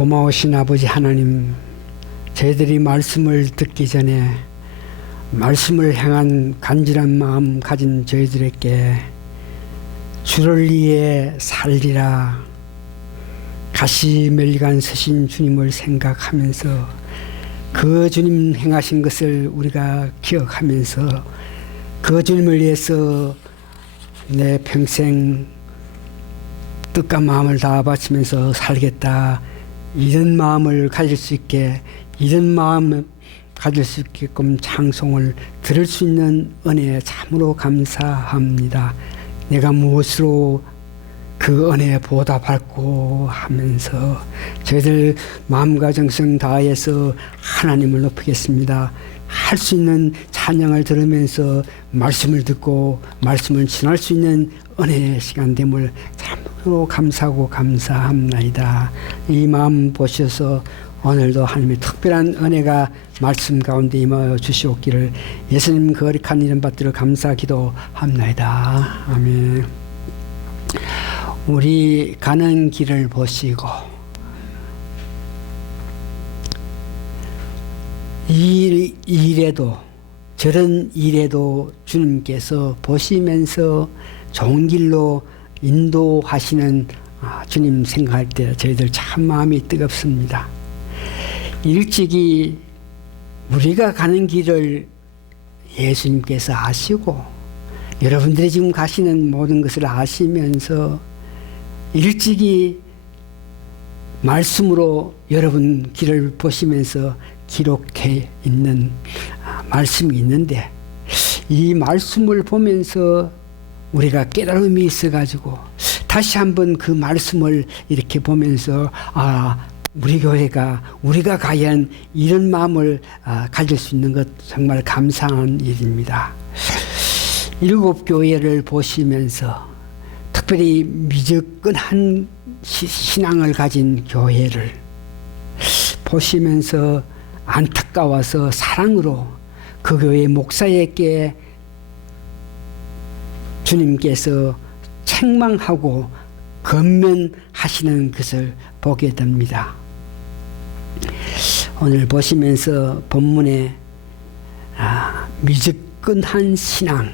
고마우신 아버지 하나님, 저희들이 말씀을 듣기 전에 말씀을 향한 간절한 마음 가진 저희들에게 주를 위해 살리라 가시멜리간 서신 주님을 생각하면서 그 주님 행하신 것을 우리가 기억하면서 그 주님을 위해서 내 평생 뜻과 마음을 다 바치면서 살겠다, 이런 마음을 가질 수 있게, 이런 마음을 가질 수 있게끔 찬송을 들을 수 있는 은혜에 참으로 감사합니다. 내가 무엇으로 그 은혜에 보답할고 하면서 저희들 마음과 정성 다해서 하나님을 높이겠습니다. 할 수 있는 찬양을 들으면서 말씀을 듣고 말씀을 전할 수 있는 은혜의 시간 됨을 참으로 감사하고 감사합니다. 이 마음 보셔서 오늘도 하나님의 특별한 은혜가 말씀 가운데 임하여 주시옵기를 예수님 거룩한 이름 받들어 감사 기도합니다. 아멘. 우리 가는 길을 보시고 이 일에도 저런 일에도 주님께서 보시면서 좋은 길로 인도하시는 주님 생각할 때 저희들 참 마음이 뜨겁습니다. 일찍이 우리가 가는 길을 예수님께서 아시고 여러분들이 지금 가시는 모든 것을 아시면서 일찍이 말씀으로 여러분 길을 보시면서 기록해 있는 말씀이 있는데, 이 말씀을 보면서 우리가 깨달음이 있어가지고 다시 한번 그 말씀을 이렇게 보면서 우리 교회가 우리가 과연 이런 마음을 가질 수 있는 것 정말 감사한 일입니다. 7 교회를 보시면서 특별히 미적근한 신앙을 가진 교회를 보시면서 안타까워서 사랑으로 그 교회 목사에게 주님께서 책망하고 권면하시는 것을 보게 됩니다. 오늘 보시면서 본문에 미적근한 신앙,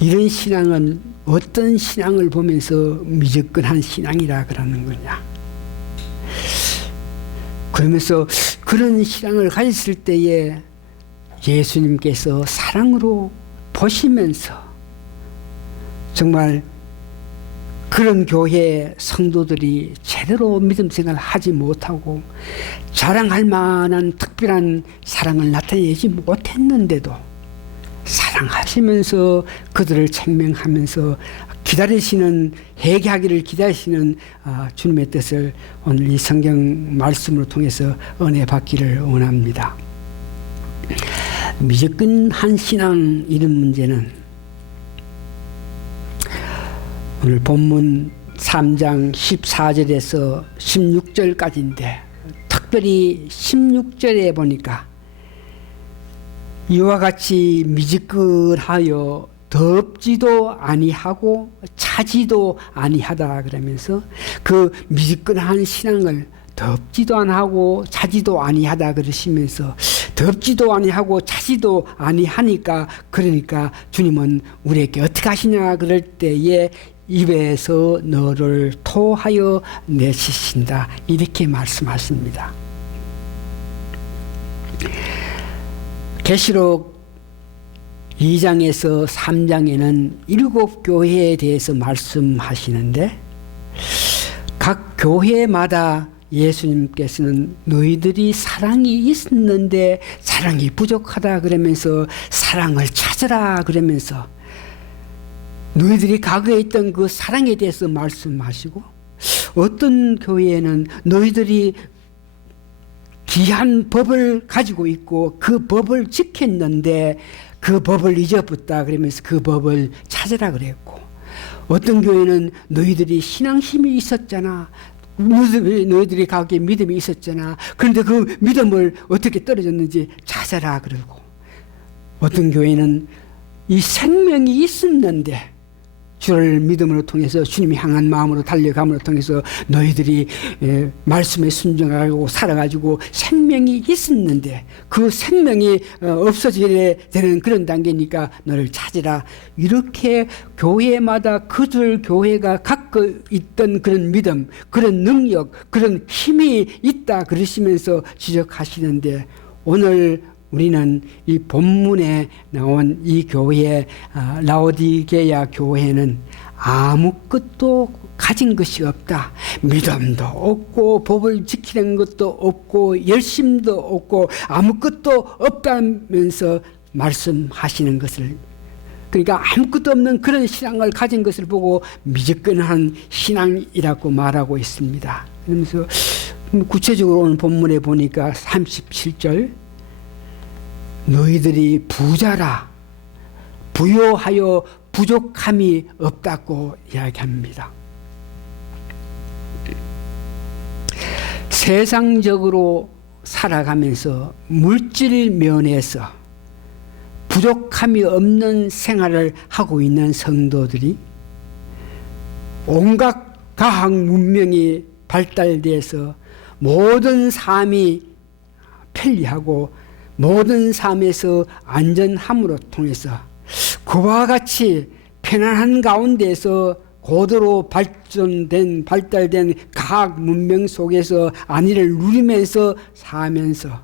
이런 신앙은 어떤 신앙을 보면서 미적근한 신앙이라 그러는 거냐. 그러면서 그런 신앙을 가졌을 때에 예수님께서 사랑으로 보시면서 정말 그런 교회 성도들이 제대로 믿음 생활을 하지 못하고 자랑할 만한 특별한 사랑을 나타내지 못했는데도 사랑하시면서 그들을 책망하면서 기다리시는, 회개하기를 기다리시는 주님의 뜻을 오늘 이 성경 말씀을 통해서 은혜 받기를 원합니다. 미적근한 신앙, 이런 문제는 오늘 본문 3장 14절에서 16절까지인데 특별히 16절에 보니까 이와 같이 미적근하여 덥지도 아니하고 차지도 아니하다 그러면서 그 미적근한 신앙을 덥지도 아니하고 차지도 아니하다 그러시면서 덥지도 아니하고 차지도 아니하니까, 그러니까 주님은 우리에게 어떻게 하시냐 그럴 때에 입에서 너를 토하여 내쉬신다, 이렇게 말씀하십니다. 계시록 2장에서 3장에는 7 교회에 대해서 말씀하시는데 각 교회마다 예수님께서는 너희들이 사랑이 있었는데 사랑이 부족하다 그러면서 사랑을 찾으라 그러면서 너희들이 과거에 있던 그 사랑에 대해서 말씀하시고, 어떤 교회에는 너희들이 귀한 법을 가지고 있고 그 법을 지켰는데 그 법을 잊어버렸다 그러면서 그 법을 찾으라 그랬고, 어떤 교회는 너희들이 신앙심이 있었잖아, 너희들이 과거에 믿음이 있었잖아, 그런데 그 믿음을 어떻게 떨어졌는지 찾아라 그러고, 어떤 교회는 이 생명이 있었는데 주를 믿음으로 통해서 주님이 향한 마음으로 달려감으로 통해서 너희들이 말씀에 순종하고 살아가지고 생명이 있었는데 그 생명이 없어지게 되는 그런 단계니까 너를 찾으라. 이렇게 교회마다 그들 교회가 갖고 있던 그런 믿음, 그런 능력, 그런 힘이 있다 그러시면서 지적하시는데, 오늘 우리는 이 본문에 나온 이 교회, 라오디게야 교회는 아무것도 가진 것이 없다. 믿음도 없고 법을 지키는 것도 없고 열심도 없고 아무것도 없다면서 말씀하시는 것을, 그러니까 아무것도 없는 그런 신앙을 가진 것을 보고 미적근한 신앙이라고 말하고 있습니다. 그러면서 구체적으로 오늘 본문에 보니까 37절, 너희들이 부자라 부요하여 부족함이 없다고 이야기합니다. 세상적으로 살아가면서 물질 면에서 부족함이 없는 생활을 하고 있는 성도들이 온갖 과학 문명이 발달돼서 모든 삶이 편리하고 모든 삶에서 안전함으로 통해서 그와 같이 편안한 가운데서 고도로 발달된 과학 문명 속에서 안위를 누리면서 살면서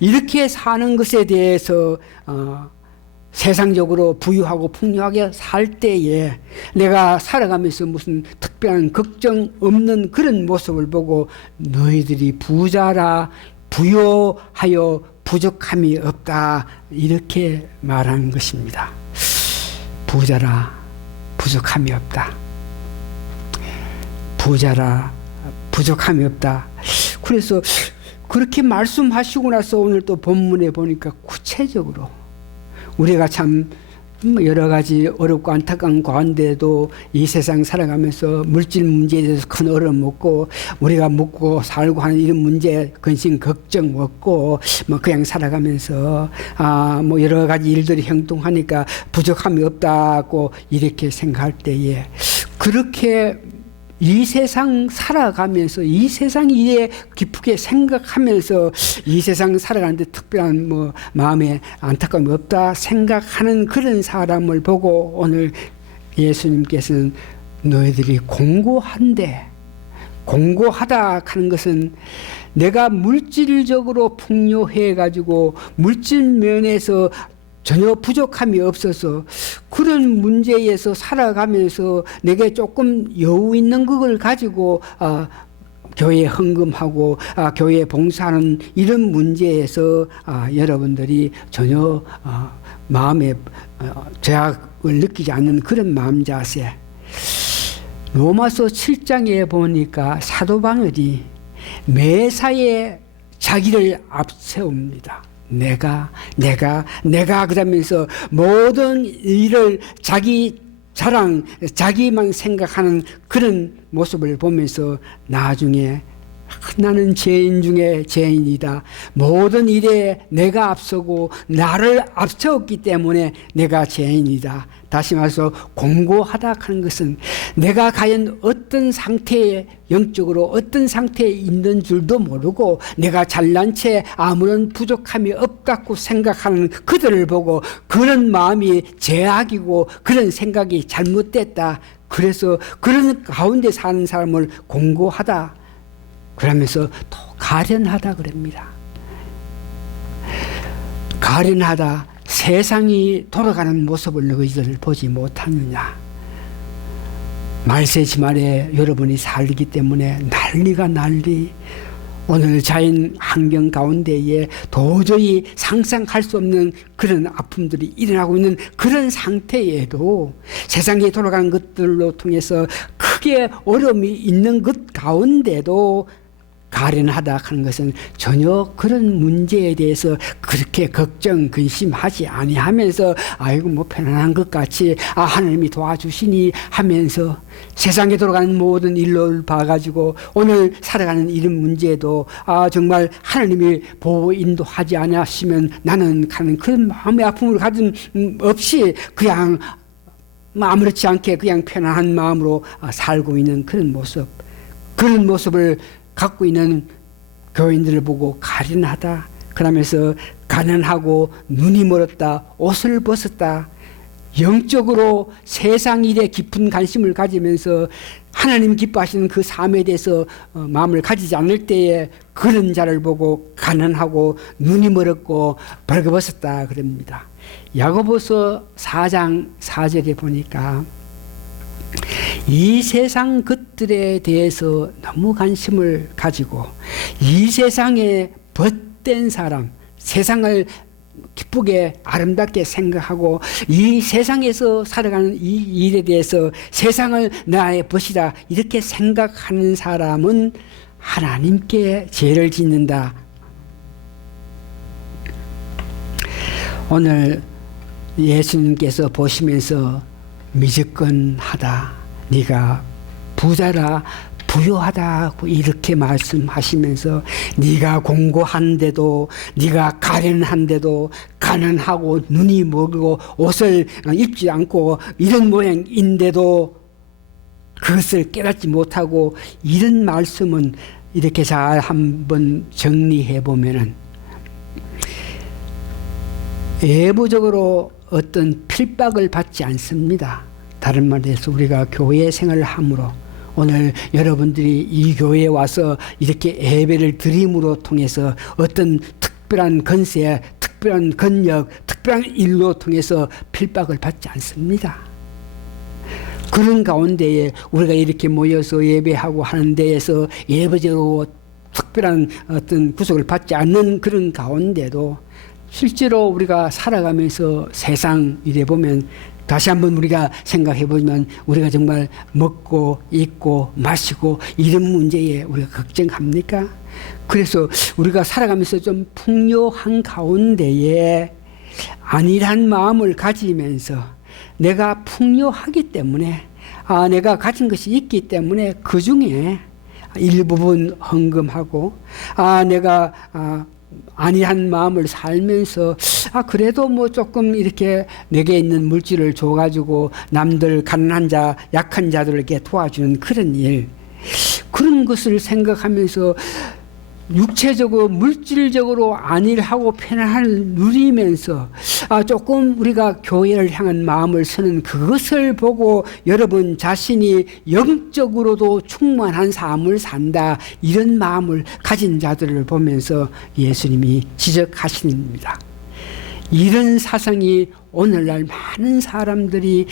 이렇게 사는 것에 대해서 세상적으로 부유하고 풍요하게 살 때에 내가 살아가면서 무슨 특별한 걱정 없는 그런 모습을 보고 너희들이 부자라 부요하여 부족함이 없다 이렇게 말하는 것입니다. 부자라 부족함이 없다. 부자라 부족함이 없다. 그래서 그렇게 말씀하시고 나서 오늘 또 본문에 보니까 구체적으로 우리가 참 여러 가지 어렵고 안타까운 가운데도 이 세상 살아가면서 물질 문제에 대해서 큰 어려움 없고 우리가 먹고 살고 하는 이런 문제 근심 걱정 없고 뭐 그냥 살아가면서 뭐 여러 가지 일들이 형통하니까 부족함이 없다고 이렇게 생각할 때에, 그렇게 이 세상 살아가면서 이 세상 일에 깊게 생각하면서 이 세상 살아가는데 특별한 뭐 마음에 안타까움이 없다 생각하는 그런 사람을 보고 오늘 예수님께서는 너희들이 공고한데, 공고하다 하는 것은 내가 물질적으로 풍요해 가지고 물질 면에서 전혀 부족함이 없어서 그런 문제에서 살아가면서 내게 조금 여유 있는 그걸 가지고 교회에 헌금하고 교회에 봉사하는 이런 문제에서 여러분들이 전혀 마음에 제약을 느끼지 않는 그런 마음 자세. 로마서 7장에 보니까 사도 바울이 매사에 자기를 앞세웁니다. 내가 그러면서 모든 일을 자기 자랑, 자기만 생각하는 그런 모습을 보면서 나중에 나는 죄인 중에 죄인이다. 모든 일에 내가 앞서고 나를 앞세웠기 때문에 내가 죄인이다. 다시 말해서 공고하다 하는 것은 내가 과연 어떤 상태에 영적으로 어떤 상태에 있는 줄도 모르고 내가 잘난 채 아무런 부족함이 없다고 생각하는 그들을 보고 그런 마음이 죄악이고 그런 생각이 잘못됐다. 그래서 그런 가운데 사는 사람을 공고하다 그러면서 또 가련하다 그럽니다. 가련하다. 세상이 돌아가는 모습을 너희들 보지 못하느냐. 말세지말에 여러분이 살기 때문에 난리가 난리. 오늘 자연 환경 가운데에 도저히 상상할 수 없는 그런 아픔들이 일어나고 있는 그런 상태에도 세상에 돌아가는 것들로 통해서 크게 어려움이 있는 것 가운데도 가련하다 하는 것은 전혀 그런 문제에 대해서 그렇게 걱정 근심하지 아니하면서 아이고 뭐 편안한 것 같이 하나님이 도와주시니 하면서 세상에 돌아가는 모든 일을 봐가지고 오늘 살아가는 이런 문제도 정말 하나님이 보호 인도하지 않으시면 나는 가는 그런 마음의 아픔을 가진 없이 그냥 아무렇지 않게 그냥 편안한 마음으로 살고 있는 그런 모습을 갖고 있는 교인들을 보고 가련하다. 그러면서 가난하고 눈이 멀었다. 옷을 벗었다. 영적으로 세상 일에 깊은 관심을 가지면서 하나님 기뻐하시는 그 삶에 대해서 마음을 가지지 않을 때에 그런 자를 보고 가난하고 눈이 멀었고 벌거벗었다 그럽니다. 야고보서 4장 4절에 보니까 이 세상 것들에 대해서 너무 관심을 가지고 이 세상에 벗된 사람, 세상을 기쁘게 아름답게 생각하고 이 세상에서 살아가는 이 일에 대해서 세상을 나의 벗이다 이렇게 생각하는 사람은 하나님께 죄를 짓는다. 오늘 예수님께서 보시면서 미적건하다, 네가 부자라 부요하다고 이렇게 말씀하시면서 네가 공고한데도, 네가 가련한데도, 가난하고 눈이 멀고 옷을 입지 않고 이런 모양인데도 그것을 깨닫지 못하고, 이런 말씀은 이렇게 잘 한번 정리해 보면은 외부적으로 어떤 필박을 받지 않습니다. 다른 말에서 우리가 교회 생활을 함으로 오늘 여러분들이 이 교회에 와서 이렇게 예배를 드림으로 통해서 어떤 특별한 건세, 특별한 건력, 특별한 일로 통해서 필박을 받지 않습니다. 그런 가운데에 우리가 이렇게 모여서 예배하고 하는 데에서 예배적으로 특별한 어떤 구속을 받지 않는 그런 가운데도 실제로 우리가 살아가면서 세상 일에 보면 다시 한번 우리가 생각해 보면 우리가 정말 먹고 입고 마시고 이런 문제에 우리가 걱정합니까? 그래서 우리가 살아가면서 좀 풍요한 가운데에 안일한 마음을 가지면서 내가 풍요하기 때문에 내가 가진 것이 있기 때문에 그 중에 일부분 헌금하고 내가 안일한 마음을 살면서 그래도 뭐 조금 이렇게 내게 있는 물질을 줘가지고 남들 가난한 자, 약한 자들에게 도와주는 그런 일, 그런 것을 생각하면서 육체적으로 물질적으로 안일하고 편안함을 누리면서 조금 우리가 교회를 향한 마음을 쓰는 그것을 보고 여러분 자신이 영적으로도 충만한 삶을 산다, 이런 마음을 가진 자들을 보면서 예수님이 지적하십니다. 이런 사상이 오늘날 많은 사람들이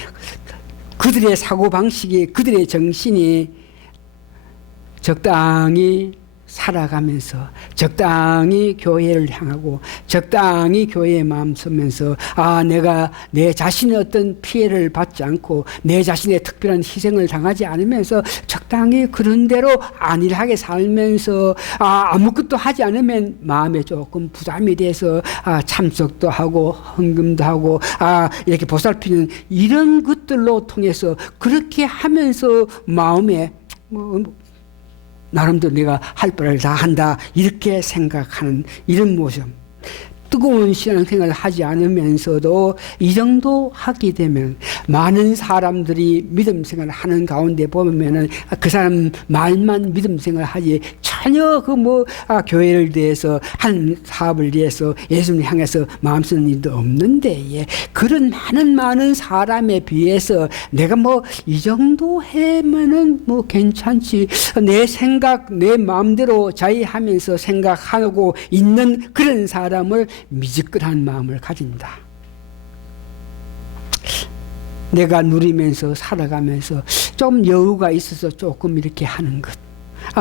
그들의 사고방식이, 그들의 정신이 적당히 살아가면서 적당히 교회를 향하고 적당히 교회에 마음 쓰면서 내가 내 자신의 어떤 피해를 받지 않고 내 자신의 특별한 희생을 당하지 않으면서 적당히 그런 대로 안일하게 살면서 아무것도 하지 않으면 마음에 조금 부담이 돼서 참석도 하고 헌금도 하고 이렇게 보살피는 이런 것들로 통해서 그렇게 하면서 마음에 나름대로 내가 할 바를 다 한다 이렇게 생각하는 이런 모습, 뜨거운 신앙생활을 하지 않으면서도 이 정도 하게 되면 많은 사람들이 믿음생활을 하는 가운데 보면은 그 사람 말만 믿음생활을 하지 전혀 교회를 위해서 한 사업을 위해서 예수님을 향해서 마음 쓰는 일도 없는데, 그런 많은 사람에 비해서 내가 이 정도 하면은 괜찮지, 내 생각 내 마음대로 자유하면서 생각하고 있는 그런 사람을 미지근한 마음을 가진다. 내가 누리면서 살아가면서 좀 여유가 있어서 조금 이렇게 하는 것,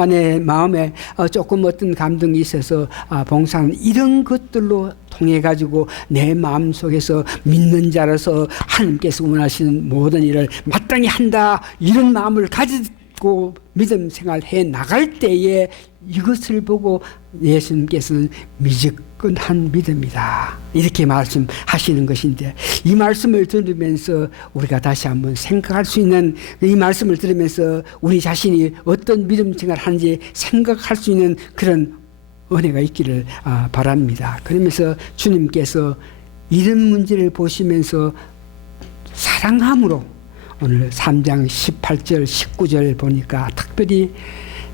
내 마음에 조금 어떤 감동이 있어서 봉사하는 이런 것들로 통해 가지고 내 마음 속에서 믿는 자라서 하나님께서 원하시는 모든 일을 마땅히 한다, 이런 마음을 가지고 믿음 생활해 나갈 때에 이것을 보고 예수님께서는 미지근한 믿음이다 이렇게 말씀하시는 것인데, 이 말씀을 들으면서 우리가 다시 한번 생각할 수 있는, 이 말씀을 들으면서 우리 자신이 어떤 믿음 생활을 하는지 생각할 수 있는 그런 은혜가 있기를 바랍니다. 그러면서 주님께서 이런 문제를 보시면서 사랑함으로 오늘 3장 18절 19절 보니까 특별히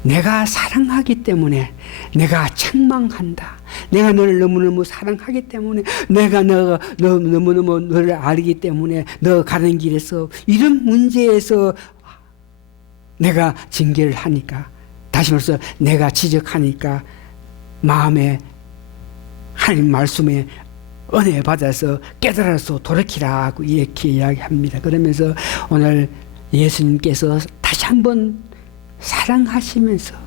내가 사랑하기 때문에 내가 책망한다. 내가 너를 너무너무 사랑하기 때문에 내가 너무너무 너를 알기 때문에 너 가는 길에서 이런 문제에서 내가 징계를 하니까 다시 말해서 내가 지적하니까 마음에 하나님 말씀에 은혜 받아서 깨달아서 돌이키라고 이렇게 이야기합니다. 그러면서 오늘 예수님께서 다시 한번 사랑하시면서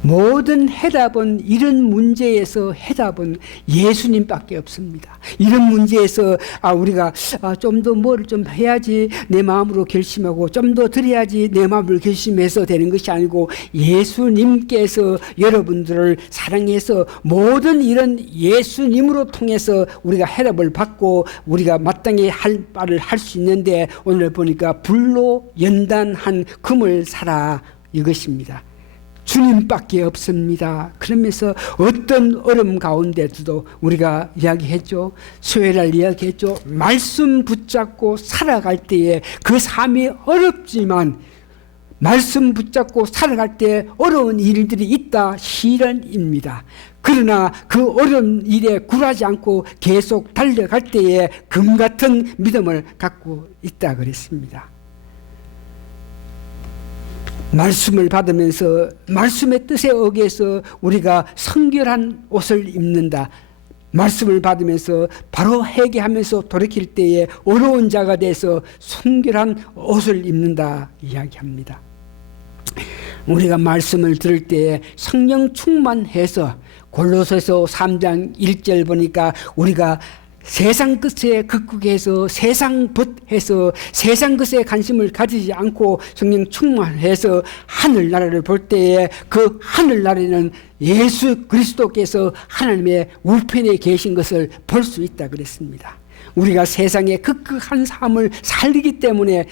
모든 해답은 이런 문제에서 해답은 예수님밖에 없습니다. 이런 문제에서 우리가 좀 더 뭘 좀 해야지 내 마음으로 결심하고 좀 더 드려야지 내 마음을 결심해서 되는 것이 아니고 예수님께서 여러분들을 사랑해서 모든 이런 예수님으로 통해서 우리가 해답을 받고 우리가 마땅히 할 바를 할 수 있는데 오늘 보니까 불로 연단한 금을 사라 이것입니다. 주님밖에 없습니다. 그러면서 어떤 어려움 가운데도 우리가 이야기했죠. 수요일날 이야기했죠. 말씀 붙잡고 살아갈 때에 그 삶이 어렵지만 말씀 붙잡고 살아갈 때 어려운 일들이 있다 실현입니다. 그러나 그 어려운 일에 굴하지 않고 계속 달려갈 때에 금 같은 믿음을 갖고 있다 그랬습니다. 말씀을 받으면서 말씀의 뜻에 의해서 우리가 성결한 옷을 입는다. 말씀을 받으면서 바로 회개하면서 돌이킬 때에 어려운 자가 돼서 성결한 옷을 입는다 이야기합니다. 우리가 말씀을 들을 때에 성령 충만해서 골로새서 3장 1절 보니까 우리가 세상 것에 극복해서 세상 벗해서 세상 것에 관심을 가지지 않고 성령 충만해서 하늘나라를 볼 때에 그 하늘나라에는 예수 그리스도께서 하나님의 우편에 계신 것을 볼 수 있다 그랬습니다. 우리가 세상의 극한 삶을 살기 때문에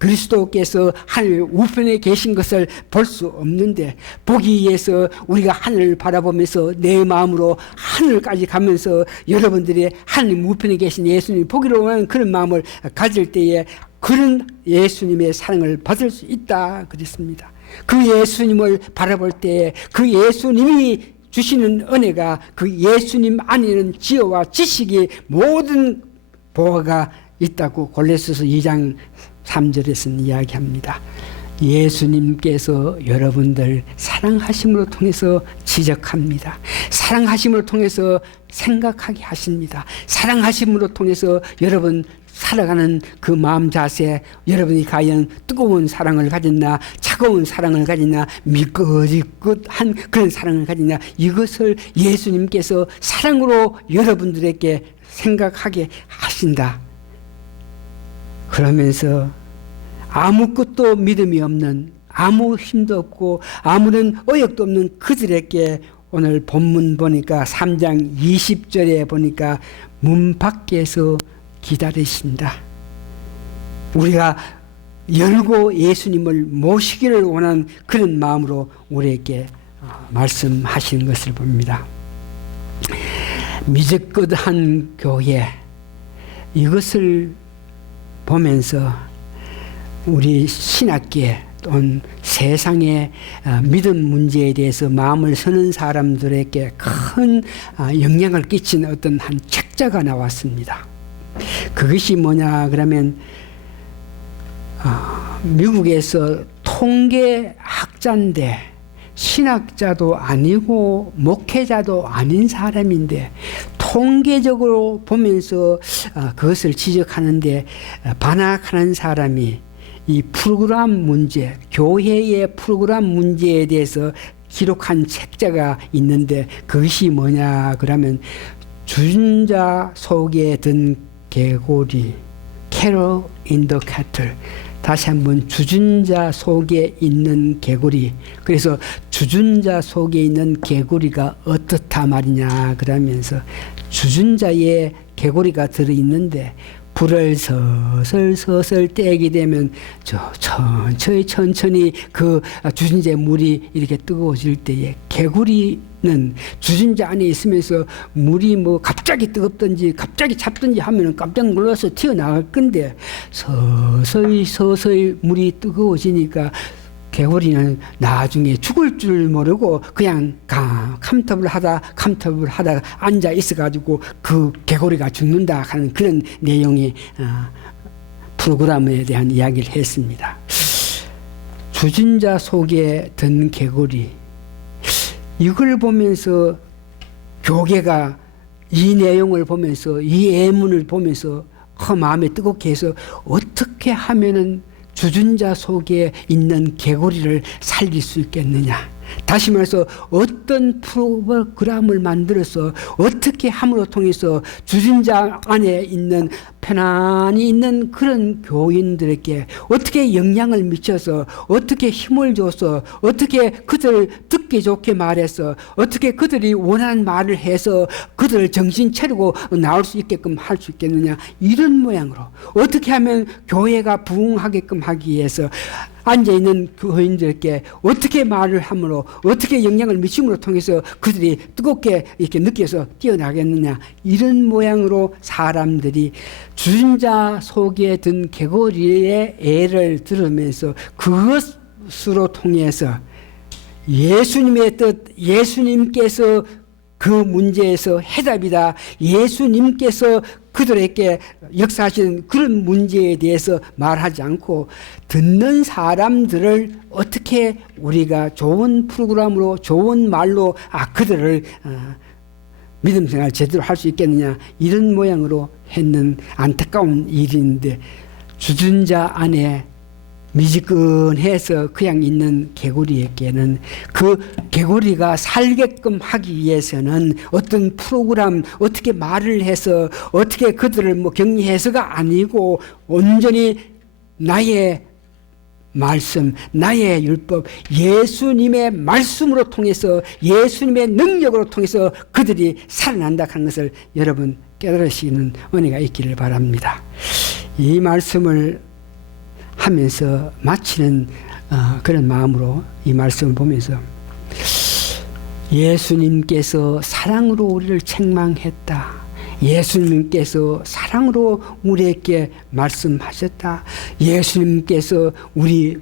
그리스도께서 하늘 우편에 계신 것을 볼 수 없는데 보기 위해서 우리가 하늘을 바라보면서 내 마음으로 하늘까지 가면서 여러분들이 하늘 우편에 계신 예수님 보기로 하는 그런 마음을 가질 때에 그런 예수님의 사랑을 받을 수 있다 그랬습니다. 그 예수님을 바라볼 때에 그 예수님이 주시는 은혜가 그 예수님 안에는 지혜와 지식이 모든 보화가 있다고 골로새서 2장 3절에서는 이야기합니다. 예수님께서 여러분들 사랑하심으로 통해서 지적합니다. 사랑하심으로 통해서 생각하게 하십니다. 사랑하심으로 통해서 여러분 살아가는 그 마음 자세, 여러분이 과연 뜨거운 사랑을 가졌나 차가운 사랑을 가졌나 미끄러지긋한 그런 사랑을 가졌나 이것을 예수님께서 사랑으로 여러분들에게 생각하게 하신다. 그러면서 아무것도 믿음이 없는 아무 힘도 없고 아무런 의욕도 없는 그들에게 오늘 본문 보니까 3장 20절에 보니까 문 밖에서 기다리신다. 우리가 열고 예수님을 모시기를 원하는 그런 마음으로 우리에게 말씀하시는 것을 봅니다. 미적거드한 교회 이것을 보면서 우리 신학계 또는 세상의 믿음 문제에 대해서 마음을 서는 사람들에게 큰 영향을 끼친 어떤 한 책자가 나왔습니다. 그것이 뭐냐 그러면 미국에서 통계학자인데 신학자도 아니고 목회자도 아닌 사람인데 통계적으로 보면서 그것을 지적하는데 반학하는 사람이 이 프로그램 문제, 교회의 프로그램 문제에 대해서 기록한 책자가 있는데 그것이 뭐냐 그러면 주전자 속에 든 개구리, 캐롤 인 더 캐틀. 다시 한번 주전자 속에 있는 개구리. 그래서 주전자 속에 있는 개구리가 어떻다 말이냐 그러면서 주전자에 개구리가 들어있는데 불을 서슬 떼게 되면 천천히 그 주전자의 물이 이렇게 뜨거워질 때에 개구리 주진자 안에 있으면서 물이 뭐 갑자기 뜨겁든지 갑자기 찹든지 하면은 깜짝 놀라서 튀어나갈 건데 서서히 물이 뜨거워지니까 개구리는 나중에 죽을 줄 모르고 그냥 캄터블 하다가 앉아 있어가지고 그 개구리가 죽는다 하는 그런 내용의 프로그램에 대한 이야기를 했습니다. 주진자 속에 든 개구리, 이걸 보면서 교계가 이 내용을 보면서 이 예문을 보면서 마음에 뜨겁게 해서 어떻게 하면은 주준자 속에 있는 개구리를 살릴 수 있겠느냐. 다시 말해서 어떤 프로그램을 만들어서 어떻게 함으로 통해서 주준자 안에 있는 편안히 있는 그런 교인들에게 어떻게 영향을 미쳐서 어떻게 힘을 줘서 어떻게 그들을 듣기 좋게 말해서 어떻게 그들이 원하는 말을 해서 그들을 정신 차리고 나올 수 있게끔 할 수 있겠느냐. 이런 모양으로 어떻게 하면 교회가 부흥하게끔 하기 위해서 앉아있는 교인들에게 어떻게 말을 함으로 어떻게 영향을 미침으로 통해서 그들이 뜨겁게 이렇게 느껴서 뛰어나겠느냐. 이런 모양으로 사람들이 주진자 속에 든 개구리의 예를 들으면서 그것으로 통해서 예수님의 뜻, 예수님께서 그 문제에서 해답이다. 예수님께서 그들에게 역사하시는 그런 문제에 대해서 말하지 않고 듣는 사람들을 어떻게 우리가 좋은 프로그램으로 좋은 말로 그들을 믿음 생활 제대로 할 수 있겠느냐. 이런 모양으로 했는 안타까운 일인데 주준자 안에 미지근해서 그냥 있는 개구리에게는 그 개구리가 살게끔 하기 위해서는 어떤 프로그램 어떻게 말을 해서 어떻게 그들을 뭐 격리해서가 아니고 온전히 나의 말씀, 나의 율법, 예수님의 말씀으로 통해서 예수님의 능력으로 통해서 그들이 살아난다 하는 것을 여러분 깨달으시는 은혜가 있기를 바랍니다. 이 말씀을 하면서 마치는 그런 마음으로 이 말씀을 보면서 예수님께서 사랑으로 우리를 책망했다. 예수님께서 사랑으로 우리에게 말씀하셨다. 예수님께서 우리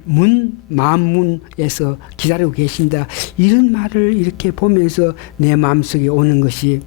마음문에서 기다리고 계신다. 이런 말을 이렇게 보면서 내 마음속에 오는 것이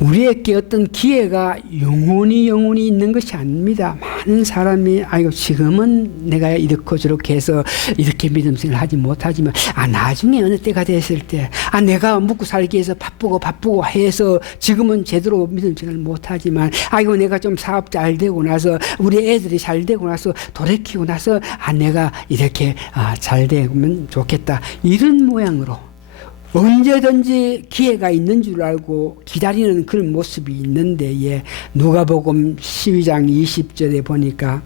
우리에게 어떤 기회가 영원히 있는 것이 아닙니다. 많은 사람이 아이고 지금은 내가 이렇게 저렇게 해서 이렇게 믿음 생활을 하지 못하지만 나중에 어느 때가 됐을 때 내가 먹고 살기 위해서 바쁘고 해서 지금은 제대로 믿음 생활을 못하지만 아이고 내가 좀 사업 잘 되고 나서 우리 애들이 잘 되고 나서 돌이키고 나서 내가 이렇게 잘 되면 좋겠다. 이런 모양으로 언제든지 기회가 있는 줄 알고 기다리는 그런 모습이 있는데 누가복음 12장 20절에 보니까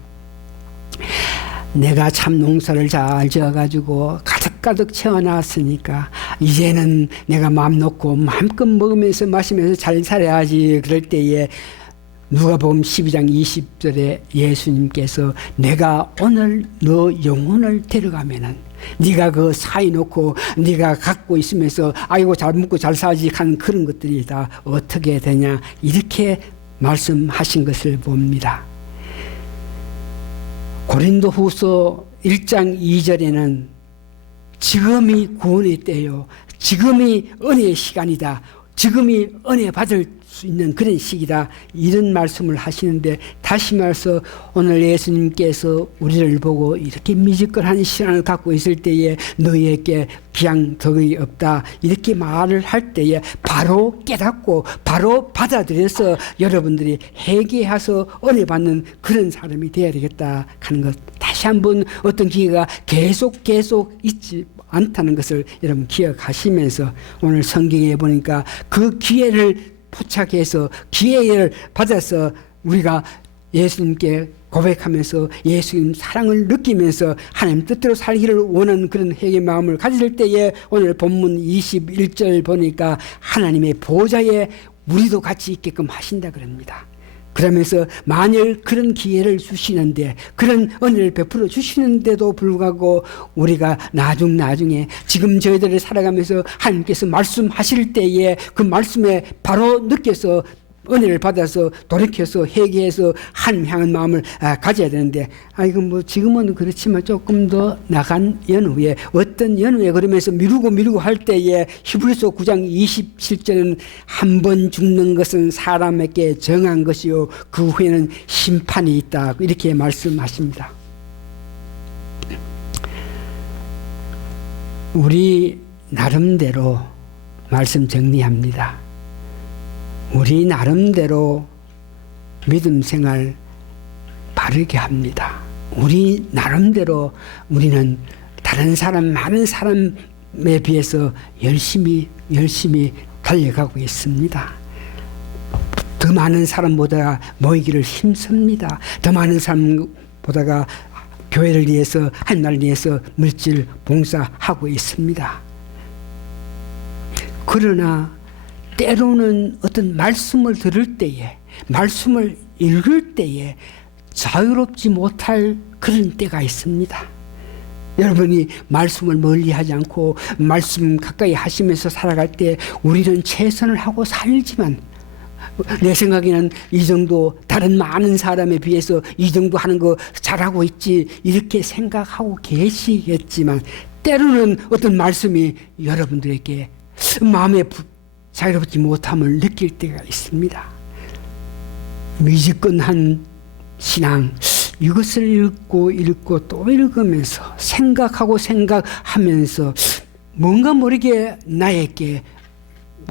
내가 참 농사를 잘 지어가지고 가득가득 채워놨으니까 이제는 내가 마음 놓고 마음껏 먹으면서 마시면서 잘 살아야지. 그럴 때에 누가복음 12장 20절에 예수님께서 내가 오늘 너 영혼을 데려가면은 네가 그 사이 놓고 네가 갖고 있으면서 아이고 잘 먹고 잘 살지 하는 그런 것들이 다 어떻게 되냐 이렇게 말씀하신 것을 봅니다. 고린도후서 1장 2절에는 지금이 구원의 때요, 지금이 은혜의 시간이다, 지금이 은혜 받을 수 있는 그런 시기다, 이런 말씀을 하시는데, 다시 말해서 오늘 예수님께서 우리를 보고 이렇게 미지근한 시간을 갖고 있을 때에 너희에게 기양 덕이 없다 이렇게 말을 할 때에 바로 깨닫고 바로 받아들여서 여러분들이 회개해서 은혜 받는 그런 사람이 되어야 되겠다 하는 것, 다시 한번 어떤 기회가 계속 있지 않다는 것을 여러분 기억하시면서 오늘 성경에 보니까 그 기회를 포착해서 기회를 받아서 우리가 예수님께 고백하면서 예수님 사랑을 느끼면서 하나님 뜻대로 살기를 원하는 그런 회개의 마음을 가질 때에 오늘 본문 21절 보니까 하나님의 보좌에 우리도 같이 있게끔 하신다 그럽니다. 그러면서 만일 그런 기회를 주시는데, 그런 은혜를 베풀어 주시는데도 불구하고 우리가 나중에 지금 저희들을 살아가면서 하나님께서 말씀하실 때에 그 말씀에 바로 느껴서 은혜를 받아서 돌이켜서 회개해서 하나님 향한 마음을 가져야 되는데, 이거 뭐 지금은 그렇지만 조금 더 나간 연후에, 어떤 연후에 그러면서 미루고 할 때에 히브리서 9장 27절은 한 번 죽는 것은 사람에게 정한 것이요 그 후에는 심판이 있다, 이렇게 말씀하십니다. 우리 나름대로 말씀 정리합니다. 우리 나름대로 믿음 생활 바르게 합니다. 우리 나름대로 우리는 다른 사람, 많은 사람에 비해서 열심히 달려가고 있습니다. 더 많은 사람보다 모이기를 힘씁니다. 더 많은 사람보다가 교회를 위해서, 하나님을 위해서 물질 봉사하고 있습니다. 그러나 때로는 어떤 말씀을 들을 때에, 말씀을 읽을 때에 자유롭지 못할 그런 때가 있습니다. 여러분이 말씀을 멀리하지 않고 말씀 가까이 하시면서 살아갈 때 우리는 최선을 하고 살지만, 내 생각에는 이 정도 다른 많은 사람에 비해서 이 정도 하는 거 잘하고 있지, 이렇게 생각하고 계시겠지만, 때로는 어떤 말씀이 여러분들에게 마음에 자유롭지 못함을 느낄 때가 있습니다. 미지근한 신앙, 이것을 읽고 또 읽으면서 생각하면서 뭔가 모르게 나에게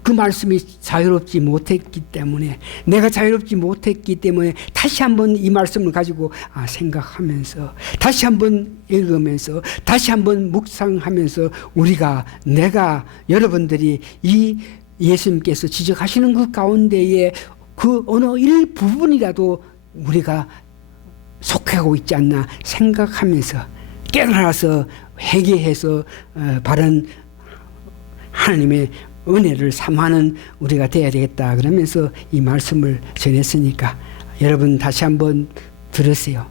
그 말씀이 자유롭지 못했기 때문에, 내가 자유롭지 못했기 때문에 다시 한번 이 말씀을 가지고 생각하면서, 다시 한번 읽으면서, 다시 한번 묵상하면서 내가 여러분들이 이 예수님께서 지적하시는 그 가운데에 그 어느 일부분이라도 우리가 속하고 있지 않나 생각하면서 깨달아서 회개해서 바른 하나님의 은혜를 삼하는 우리가 되어야 되겠다, 그러면서 이 말씀을 전했으니까 여러분 다시 한번 들으세요.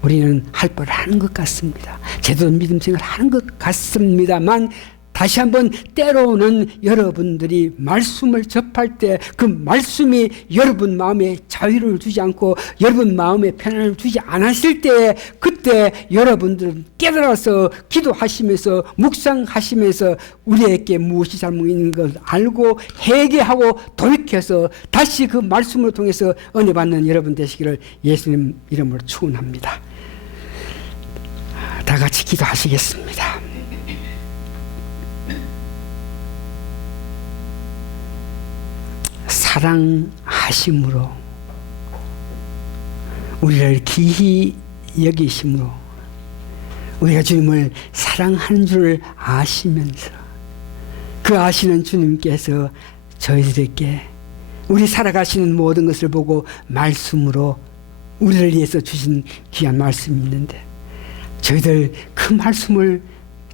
우리는 할 바를 하는 것 같습니다. 제대로 믿음 생활을 하는 것 같습니다만, 다시 한번 때로는 여러분들이 말씀을 접할 때 그 말씀이 여러분 마음에 자유를 주지 않고 여러분 마음에 편안을 주지 않았을 때, 그때 여러분들은 깨달아서 기도하시면서 묵상하시면서 우리에게 무엇이 잘못 있는 걸 알고 회개하고 돌이켜서 다시 그 말씀을 통해서 은혜 받는 여러분 되시기를 예수님 이름으로 축원합니다. 다 같이 기도하시겠습니다. 사랑하심으로, 우리를 기히 여기심으로, 우리가 주님을 사랑하는 줄 아시면서 그 아시는 주님께서 저희들에게 우리 살아가시는 모든 것을 보고 말씀으로 우리를 위해서 주신 귀한 말씀이 있는데, 저희들 그 말씀을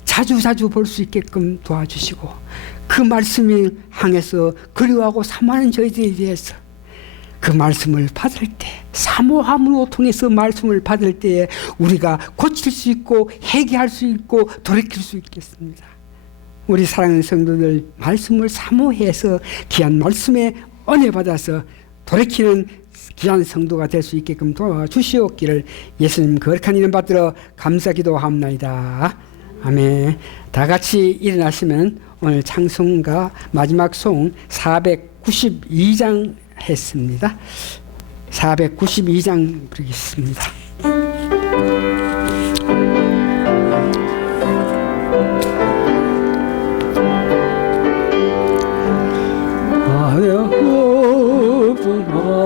자주 볼 수 있게끔 도와주시고, 그 말씀을 향해서 그리워하고 사모하는 저희들에 대해서 그 말씀을 받을 때, 사모함으로 통해서 말씀을 받을 때에 우리가 고칠 수 있고 회개할 수 있고 돌이킬 수 있겠습니다. 우리 사랑하는 성도들, 말씀을 사모해서 귀한 말씀에 은혜 받아서 돌이키는 귀한 성도가 될 수 있게끔 도와주시옵기를 예수님 거룩한 이름 받들어 감사 기도하옵나이다. 아멘. 다 같이 일어나시면 오늘 찬송가 마지막 송 492장 했습니다. 492장 부르겠습니다.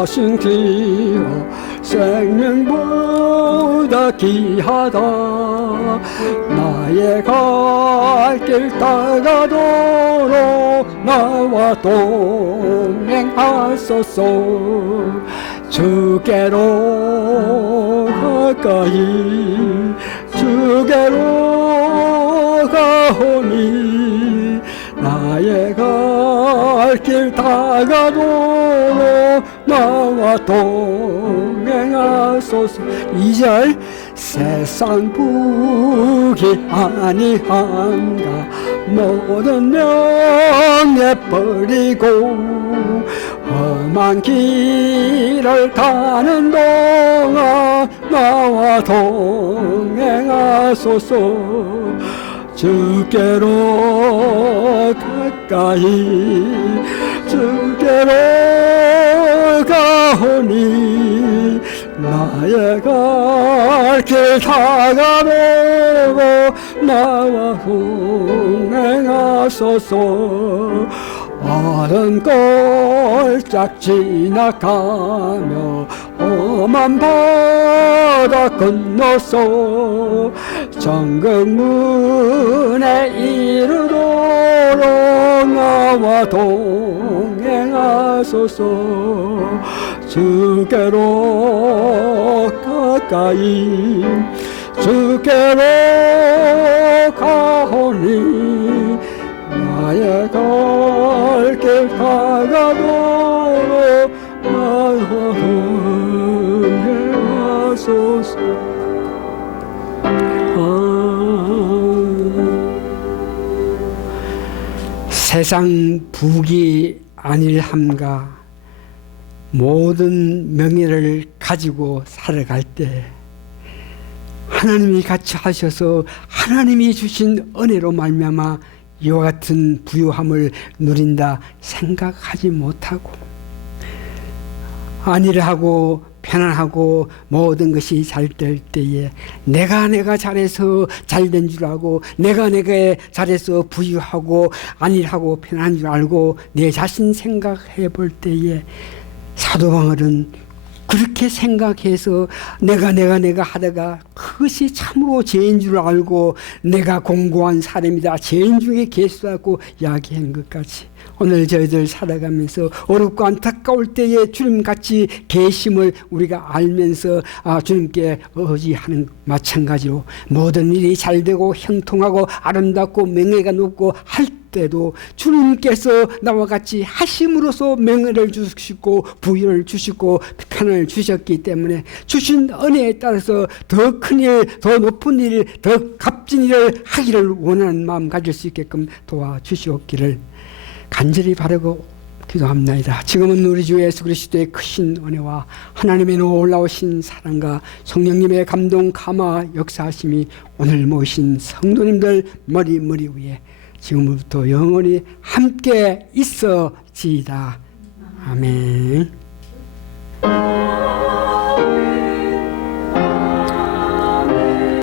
하신 기여 생명보다 귀하다. 나의 갈 길 따가도록 나와 동행하소서. 주께로 가까이 주께로 가오니 나의 갈 길 따가도록 나와 동행하소서. 2절 세상 부귀 아니한가 모든 명예 버리고 험한 길을 가는 동안 나와 동행하소서. 주께로 가까이 주께로 가오니 나의 갈 길 다가보고 나와 동행하소서. 어른 꼴짝 지나가며 험한 바다 건너서 정금문에 이르도록 나와 동행하소서. 주께로 가까이 주께로 가오니 나의 갈 길 다가도록 나와 동행하소서. 세상 부귀 아닐함가 모든 명예를 가지고 살아갈 때 하나님이 같이 하셔서 하나님이 주신 은혜로 말미암아 이와 같은 부유함을 누린다 생각하지 못하고 안일을 하고 편안하고 모든 것이 잘 될 때에 내가 잘해서 잘된 줄 알고 내가 잘해서 부유하고 안일하고 편안한 줄 알고 내 자신 생각해 볼 때에 사도 바울은 그렇게 생각해서 내가 하다가 그것이 참으로 죄인 줄 알고 내가 공고한 사람이다 죄인 중에 계수하고 이야기한 것까지 오늘 저희들 살아가면서 어렵고 안타까울 때에 주님같이 계심을 우리가 알면서 주님께 의지하는 마찬가지로 모든 일이 잘되고 형통하고 아름답고 명예가 높고 할 때도 주님께서 나와 같이 하심으로써 명예를 주시고 부유를 주시고 편을 주셨기 때문에 주신 은혜에 따라서 더 큰 일, 더 높은 일, 더 값진 일을 하기를 원하는 마음 가질 수 있게끔 도와주시옵기를 간절히 바라고 기도합니다. 지금은 우리 주 예수 그리스도의 크신 은혜와 하나님의 놀라우신 사랑과 성령님의 감동 감화 역사하심이 오늘 모신 성도님들 머리 위에 지금부터 영원히 함께 있어지이다. 아멘.